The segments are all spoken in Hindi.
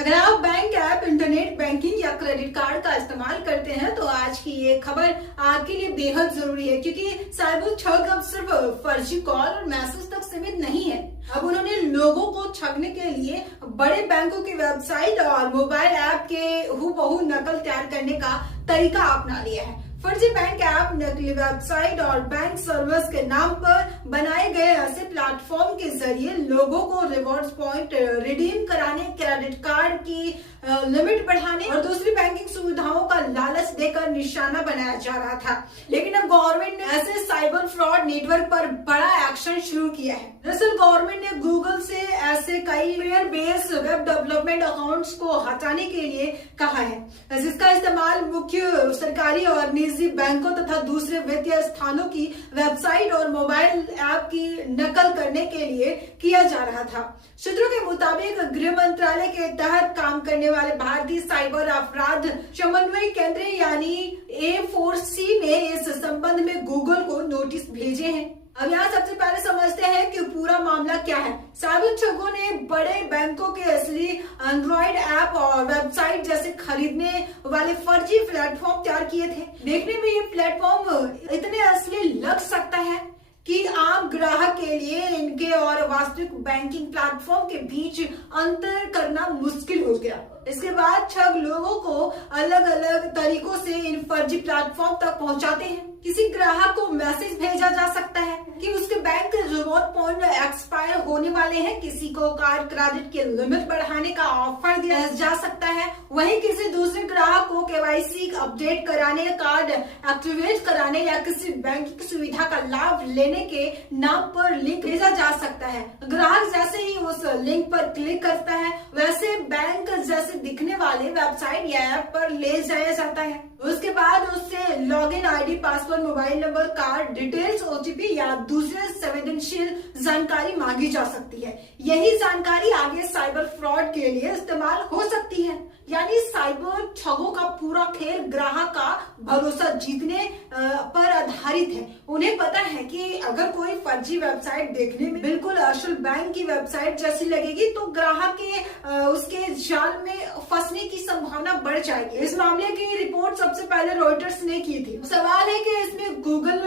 अगर आप बैंक ऐप, इंटरनेट बैंकिंग या क्रेडिट कार्ड का इस्तेमाल करते हैं तो आज की ये खबर आपके लिए बेहद जरूरी है, क्योंकि साइबर ठग अब सिर्फ फर्जी कॉल और मैसेज तक सीमित नहीं है। अब उन्होंने लोगों को ठगने के लिए बड़े बैंकों की वेबसाइट और मोबाइल ऐप के हूबहू नकल तैयार करने का तरीका अपना लिया है। फर्जी बैंक ऐप, नकली वेबसाइट और बैंक सर्विस के नाम पर बनाए गए ऐसे प्लेटफॉर्म के जरिए लोगों को रिवॉर्ड्स पॉइंट रिडीम कराने, क्रेडिट कार्ड की लिमिट बढ़ाने और दूसरी बैंकिंग सुविधाओं का लालच देकर निशाना बनाया जा रहा था। लेकिन अब गवर्नमेंट ने ऐसे साइबर फ्रॉड नेटवर्क पर बड़ा एक्शन शुरू किया है। दरअसल गवर्नमेंट ने गूगल से ऐसे कई fair based web development accounts को हटाने के लिए कहा है, जिसका इस्तेमाल मुख्य सरकारी और निजी बैंकों तथा दूसरे वित्तीय स्थानों की वेबसाइट और मोबाइल ऐप की नकल करने के लिए किया जा रहा था। सूत्रों के मुताबिक गृह मंत्रालय के तहत काम करने वाले भारतीय साइबर अपराध समन्वय केंद्र यानी A4C ने इस संबंध में गूगल को नोटिस भेजे हैं। अब यहाँ सबसे पहले समझते हैं कि पूरा मामला क्या है। साइबर ठगों ने बड़े बैंकों के असली एंड्रॉइड ऐप और वेबसाइट जैसे खरीदने वाले फर्जी प्लेटफॉर्म तैयार किए थे। देखने में ये प्लेटफॉर्म इतने असली लग सकता है कि आम ग्राहक के लिए इनके और वास्तविक बैंकिंग प्लेटफॉर्म के बीच अंतर करना मुश्किल हो गया। इसके बाद ठग लोगों को अलग अलग तरीकों से इन फर्जी प्लेटफॉर्म तक पहुंचाते हैं। किसी ग्राहक को मैसेज भेजा जा सकता है कि उसके बैंक के रिवॉर्ड पॉइंट एक्सपायर होने वाले हैं, किसी को कार्ड क्रेडिट की लिमिट बढ़ाने का ऑफर दिया जा सकता है, वहीं किसी दूसरे ग्राहक को KYC अपडेट कराने, कार्ड एक्टिवेट कराने या किसी बैंकिंग सुविधा का लाभ लेने के नाम पर लिंक भेजा जा सकता है। ग्राहक जैसे ही उस लिंक पर क्लिक करता है वैसे बैंक जैसे दिखने वाले वेबसाइट या ऐप पर ले जाया जाता है। उसके बाद उससे login ID, password, mobile number, card details, OTP या दूसरे संवेदनशील जानकारी मांगी जा सकती है। यही जानकारी आगे साइबर फ्रॉड के लिए इस्तेमाल हो सकती है। यानी साइबर ठगों का पूरा खेल ग्राहक का भरोसा जीतने पर आधारित है। उन्हें पता है कि अगर कोई फर्जी वेबसाइट देखने में बिल्कुल असल बैंक की वेबसाइट जैसी लगेगी तो ग्राहक के उसके जाल में फंसने की संभावना बढ़ जाएगी। इस मामले की रिपोर्ट सबसे पहले रॉयटर्स ने की थी। सवाल है कि इसमें गूगल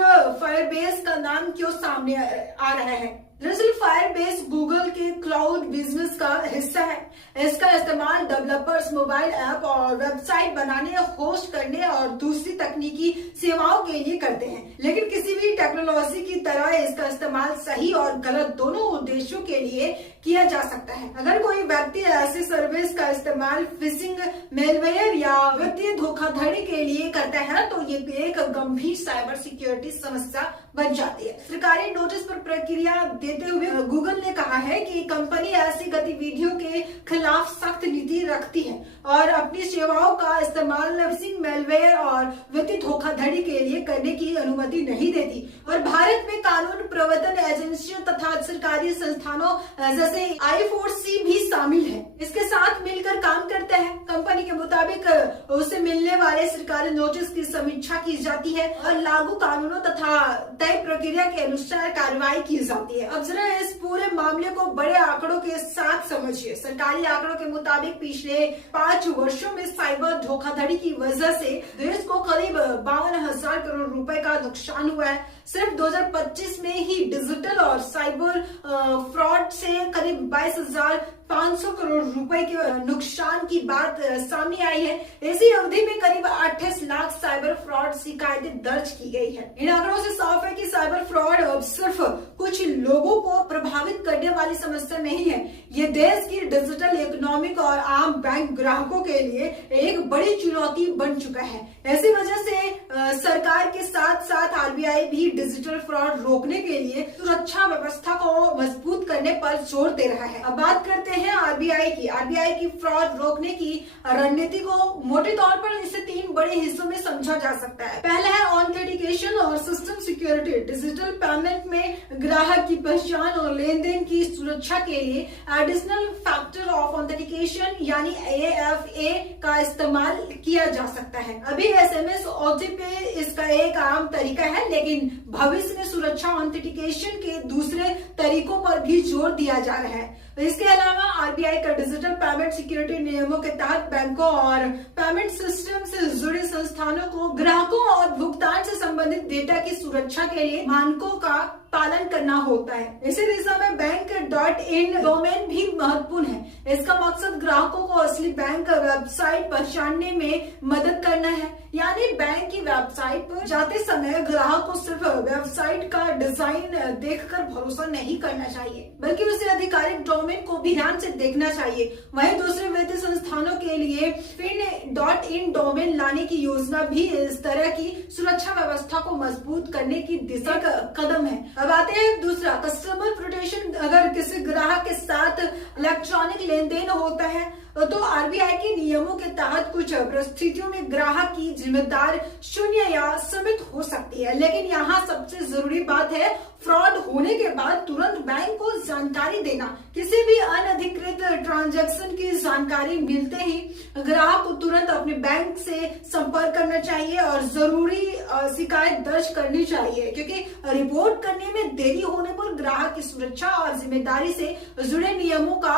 फायरबेस का नाम क्यों सामने आ रहा है। दरअसल फायरबेस गूगल के क्लाउड बिजनेस का हिस्सा है। इसका इस्तेमाल डेवलपर्स मोबाइल ऐप और वेबसाइट बनाने, होस्ट करने और दूसरी तकनीकी सेवाओं के लिए करते हैं। लेकिन किसी भी टेक्नोलॉजी की तरह इसका इस्तेमाल सही और गलत दोनों उद्देश्यों के लिए किया जा सकता है। अगर कोई व्यक्ति ऐसी सर्विस का इस्तेमाल फिशिंग, मेलवेयर या वित्तीय धोखाधड़ी के लिए करता है तो ये एक गंभीर साइबर सिक्योरिटी समस्या बन जाती है। सरकारी नोटिस पर प्रक्रिया देते हुए गूगल ने कहा है कि कंपनी ऐसी गतिविधियों के खिलाफ सख्त नीति रखती है और अपनी सेवाओं का इस्तेमाल फिशिंग, मेलवेयर और वित्तीय धोखाधड़ी के लिए करने की अनुमति नहीं देती। और भारत में कानून प्रवर्तन एजेंसियों तथा सरकारी संस्थानों जैसे I4C भी शामिल है, इसके साथ मिलकर काम करता है। कंपनी के मुताबिक उसे मिलने वाले सरकारी नोटिस की समीक्षा की जाती है और लागू कानूनों तथा तय प्रक्रिया के अनुसार कार्रवाई की जाती है। अब जरा इस पूरे मामले को बड़े आंकड़ों के साथ समझिए। सरकारी आंकड़ों के मुताबिक पिछले 5 वर्षों में साइबर धोखाधड़ी की वजह से देश को करीब 52,000 करोड़ रुपए का नुकसान हुआ है। सिर्फ 2025 में ही डिजिटल और साइबर फ्रॉड से करीब 22,500 करोड़ रुपए के नुकसान की बात सामने आई है। इसी अवधि में करीब 28 लाख साइबर फ्रॉड शिकायतें दर्ज की गई है। इन आंकड़ों से साफ है कि साइबर फ्रॉड अब सिर्फ कुछ लोगों को प्रभावित करने वाली समस्या नहीं है, ये देश की डिजिटल इकोनॉमिक और आम बैंक ग्राहकों के लिए एक बड़ी चुनौती बन चुका है। ऐसी वजह से सरकार के साथ साथ RBI भी डिजिटल फ्रॉड रोकने के लिए सुरक्षा व्यवस्था को मजबूत करने पर जोर दे रहा है। अब बात करते हैं RBI की फ्रॉड रोकने की रणनीति को मोटे तौर पर इसे 3 बड़े हिस्सों में समझा जा सकता है। पहला है ऑथेंटिकेशन और सिस्टम सिक्योरिटी। डिजिटल पेमेंट में ग्राहक की पहचान और लेन देन की सुरक्षा के लिए एडिशनल फैक्टर ऑफ ऑथेंटिकेशन यानी AFA का इस्तेमाल किया जा सकता है। अभी SMS OTP इसका एक आम तरीका है, लेकिन भविष्य में सुरक्षा ऑथेंटिकेशन के दूसरे तरीकों पर भी जोर दिया जा रहा है। इसके अलावा आरबीआई का डिजिटल पेमेंट सिक्योरिटी नियमों के तहत बैंकों और पेमेंट सिस्टम से जुड़े संस्थानों को ग्राहकों और भुगतान से संबंधित डेटा की सुरक्षा के लिए मानकों का पालन करना होता है। इसी दिशा में बैंक.in डोमेन भी महत्वपूर्ण है। इसका मकसद ग्राहकों को असली बैंक वेबसाइट पहचानने में मदद करना है। यानी बैंक की वेबसाइट पर जाते समय ग्राहक को सिर्फ वेबसाइट का डिजाइन देखकर भरोसा नहीं करना चाहिए, बल्कि उसे आधिकारिक डोमेन को भी ध्यान से देखना चाहिए। वहीं दूसरे वित्तीय संस्थानों के लिए fin.in डोमेन लाने की योजना भी इस तरह की सुरक्षा व्यवस्था को मजबूत करने की दिशा का कदम है। अब आते हैं दूसरा, कस्टमर प्रोटेक्शन। अगर किसी ग्राहक के साथ इलेक्ट्रॉनिक लेन देन होता है तो आरबीआई के नियमों के तहत कुछ परिस्थितियों में ग्राहक की जिम्मेदारी शून्य या सीमित हो सकती है। लेकिन यहाँ सबसे जरूरी बात है, फ्रॉड होने के बाद तुरंत बैंक को जानकारी देना। किसी भी अनधिकृत ट्रांजैक्शन की जानकारी मिलते ही ग्राहक को तुरंत अपने बैंक से संपर्क करना चाहिए और जरूरी शिकायत दर्ज करनी चाहिए, क्योंकि रिपोर्ट करने में देरी होने पर ग्राहक की सुरक्षा और जिम्मेदारी से जुड़े नियमों का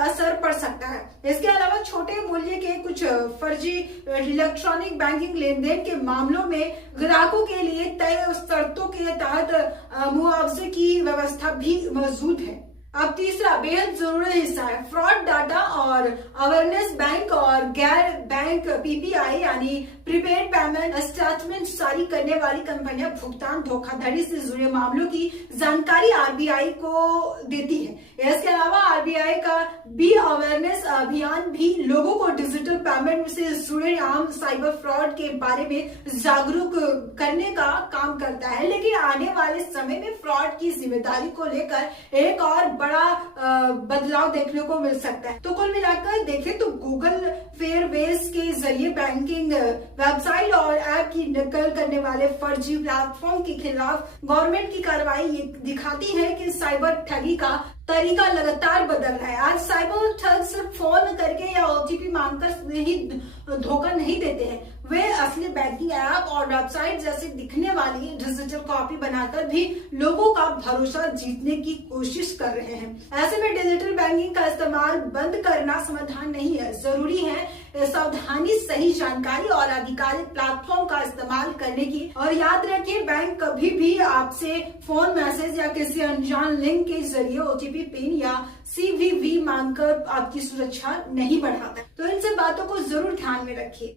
असर पड़ सकता है। इसके अलावा छोटे मूल्य के कुछ फर्जी इलेक्ट्रॉनिक बैंकिंग लेन देन के मामलों में ग्राहकों के लिए तय शर्तों के तहत मुआवजे की व्यवस्था भी मौजूद है। अब तीसरा बेहद जरूरी हिस्सा है, फ्रॉड डाटा और अवेयरनेस। बैंक और गैर बैंक पीपीआई यानी प्रीपेड पेमेंट स्टेटमेंट जारी करने वाली कंपनियां भुगतान धोखाधड़ी से जुड़े मामलों की जानकारी आरबीआई को देती है। इसके अलावा आरबीआई का बी अवेयरनेस अभियान भी लोगों को डिजिटल पेमेंट से जुड़े आम साइबर फ्रॉड के बारे में जागरूक करने का काम करता है। लेकिन आने वाले समय में फ्रॉड की जिम्मेदारी को लेकर एक और बड़ा बदलाव देखने को मिल सकता है। तो कुल मिलाकर देखें तो गूगल फेयरवेस के जरिए बैंकिंग वेबसाइट और ऐप की नकल करने वाले फर्जी प्लेटफॉर्म के खिलाफ गवर्नमेंट की कार्रवाई ये दिखाती है कि साइबर ठगी का तरीका लगातार बदल रहा है। आज साइबर ठग सिर्फ फोन करके या ओटीपी मांगकर ही धोखा नहीं देते हैं, वे असली बैंकिंग ऐप और वेबसाइट जैसे दिखने वाली डिजिटल कॉपी बनाकर भी लोगों का भरोसा जीतने की कोशिश कर रहे हैं। ऐसे में डिजिटल बैंकिंग का इस्तेमाल बंद करना समाधान नहीं है। जरूरी है सावधानी, सही जानकारी और आधिकारिक प्लेटफॉर्म का इस्तेमाल करने की। और याद रखिए, बैंक कभी भी आपसे फोन मैसेज या किसी अनजान लिंक के जरिए ओटीपी पिन या सीवीवी मांगकर आपकी सुरक्षा नहीं बढ़ाता। तो इन सब बातों को जरूर ध्यान में रखिए।